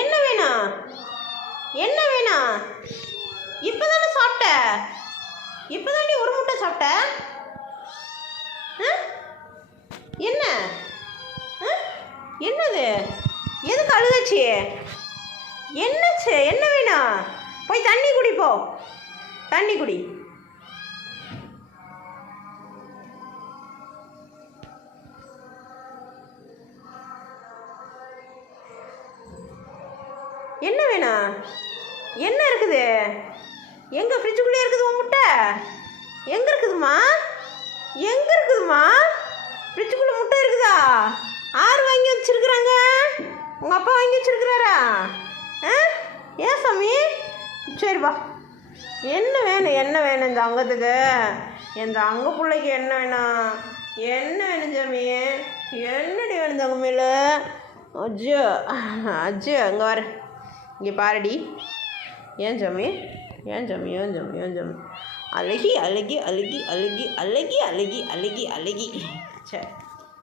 என்ன வேணும்? என்ன வேணும்? இப்போ தானே சாப்பிட்ட? இப்போ தான் நீ ஒரு முட்டை சாப்பிட்ட? என்ன என்னது? எதுக்கு அழுதாச்சு? என்னச்சு? என்ன வேணும்? போய் தண்ணி குடி, போ தண்ணி குடி. என்ன வேணும்? என்ன இருக்குது? எங்கே? ஃப்ரிட்ஜுக்குள்ளே இருக்குது உன் முட்டை? எங்கே இருக்குதுமா? எங்கே இருக்குதுமா? ஃப்ரிட்ஜுக்குள்ளே முட்டை இருக்குதா? யார் வாங்கி வச்சுருக்குறாங்க? உங்கள் அப்பா வாங்கி வச்சுருக்குறாரா? ஏன் சாமி? சரி வா. என்ன வேணும்? என்ன வேணும் இந்த அங்கத்துக்கு? இந்த அங்க பிள்ளைக்கு என்ன வேணும்? என்ன வேணும் சாமி? என்னடி வேணும் தங்க மேல? அஜ்ஜோ அஜ்ஜோ அங்கே வர. இங்கே பாருடி. ஏன் சாமி? ஏன் சாமி? ஏன் சாமி? ஏன் சாமி? அழகி அழகி அழகி அழகி அழகி அழகி அழகி அழகி. சரி.